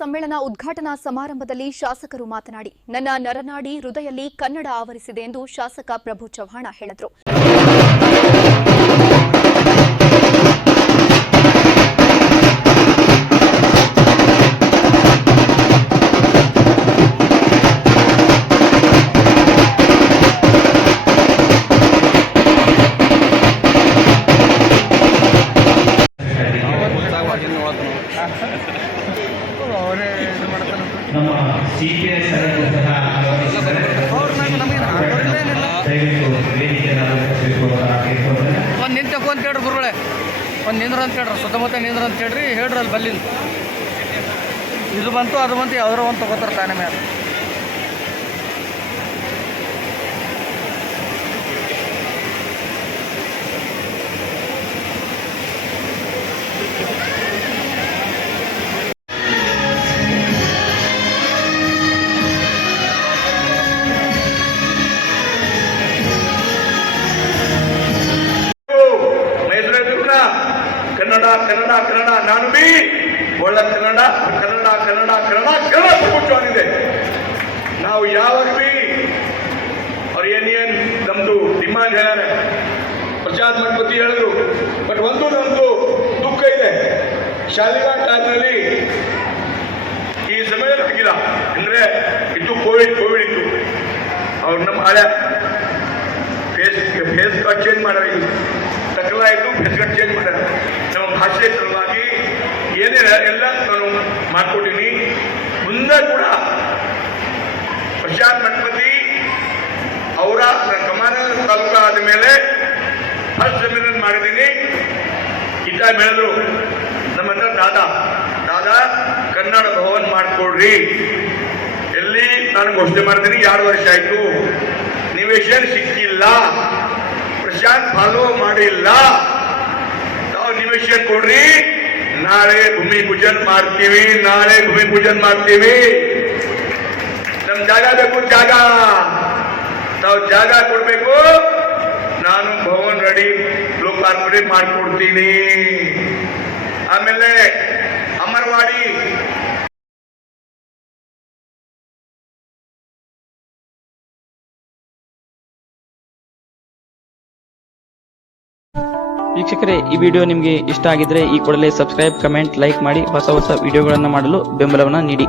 ಸಮ್ಮೇಳನ ಉದ್ಘಾಟನಾ ಸಮಾರಂಭದಲ್ಲಿ ಶಾಸಕರು ಮಾತನಾಡಿ, ನನ್ನ ನರನಾಡಿ ಹೃದಯದಲ್ಲಿ ಕನ್ನಡ ಆವರಿಸಿದೆ ಎಂದು ಶಾಸಕ ಪ್ರಭು ಚವ್ಹಾಣ ಹೇಳಿದರು. ನಮ್ಮ ಸಿಪಿಎಸ್ ಒಂದು ನಿಂತಪ್ಪ ಅಂತ ಹೇಳ್ರಿ ಗುರುಗಳೇ, ಒಂದು ನಿಂದ್ರ ಅಂತ ಹೇಳ್ರಿ, ಸುತ್ತಮುತ್ತ ನಿಂದ್ರ ಅಂತ ಹೇಳ್ರಿ ಅಲ್ಲಿ ಬಲ್ಲಿಂದ ಇದು ಬಂತು ಅದು ಬಂತು ಯಾವ್ದಾರ ಒಂದು ತಗೋತಾರೆ ತಾನೇ ಮೇಲೆ. ಕನ್ನಡ ಕನ್ನಡ ಕನ್ನಡ ನಾನು ಬಿ ಒಳ್ಳ ಕನ್ನಡ ಕನ್ನಡ ಕನ್ನಡ ಕನ್ನಡ ಕನ್ನಡ ಪ್ರಭುತ್ವನಿದೆ. ನಾವು ಯಾವಾಗ ಬಿ ಅವ್ರು ಏನ್ ನಮ್ದು ಡಿಮಾಂಡ್ ಹೇಳ್ಯಾರ, ಪ್ರಸಾದ್ ಮಠಪತಿ ಹೇಳಿದ್ರು. ಬಟ್ ನಮ್ದು ದುಃಖ ಇದೆ, ಶಾಲೆಗಳ ಟೈಮ್ನಲ್ಲಿ ಈ ಸಮ್ಮೇಳನ ಆಗಿಲ್ಲ. ಅಂದ್ರೆ ಇದು ಕೋವಿಡ್ ಇತ್ತು. ಅವ್ರು ನಮ್ಮ ಹಳೆ ಫೇಸ್ ಕಟ್ ಚೇಂಜ್ ಮಾಡೋದು ತಕಲ ಇದ್ದು ಫೇಸ್ ಕಟ್ ಚೇಂಜ್ ಮಾಡ್ಯಾರ. ನಮ್ಮ ಭಾಷೆ ಸಲುವಾಗಿ ಏನೇ ಎಲ್ಲ ನಾನು ಮಾಡ್ಕೊಟ್ಟಿನಿ. ಮುಂದೆ ಕೂಡ ಪ್ರಶಾಂತ್ ಮಠಪತಿ ಅವರ ಕಮಾನ ತಾಲೂಕ ಆದ ಮೇಲೆ ಫಸ್ಟ್ ಸಮ್ಮೇಳನ ಮಾಡಿದ್ದೀನಿ. ಇತ್ತ ಹೇಳಿದ್ರು ನಮ್ಮ ಹತ್ರ ದಾದಾ ಕನ್ನಡ ಭವನ್ ಮಾಡ್ಕೊಡ್ರಿ. ಎಲ್ಲಿ ನಾನು ಘೋಷಣೆ ಮಾಡ್ತೀನಿ, 2 ವರ್ಷ ಆಯ್ತು, ನಿವೇಶನ ಸಿಕ್ಕಿಲ್ಲ, ಪ್ರಶಾಂತ್ ಫಾಲೋ ಮಾಡಿಲ್ಲ. ನಾವು ನಿವೇಶನ ಕೊಡ್ರಿ, ನಾಳೆ ಭೂಮಿ ಪೂಜನ್ ಮಾಡ್ತೀವಿ. ನಮ್ ಜಾಗ ಬೇಕು, ನಾವು ಜಾಗ ಕೊಡ್ಬೇಕು. ನಾನು ಭವನ್ ರೆಡಿ ಲೋಕಾರ್ಪಣೆ ಮಾಡ್ಕೊಡ್ತೀನಿ. ಆಮೇಲೆ ಅಮರವಾಡಿ ವೀಕ್ಷಕರೇ, ಈ ವಿಡಿಯೋ ನಿಮಗೆ ಇಷ್ಟ ಆಗಿದ್ರೆ ಈ ಕೂಡಲೇ ಸಬ್ಸ್ಕ್ರೈಬ್, ಕಮೆಂಟ್, ಲೈಕ್ ಮಾಡಿ ಹೊಸ ವಿಡಿಯೋಗಳನ್ನು ಮಾಡಲು ಬೆಂಬಲವನ್ನು ನೀಡಿ.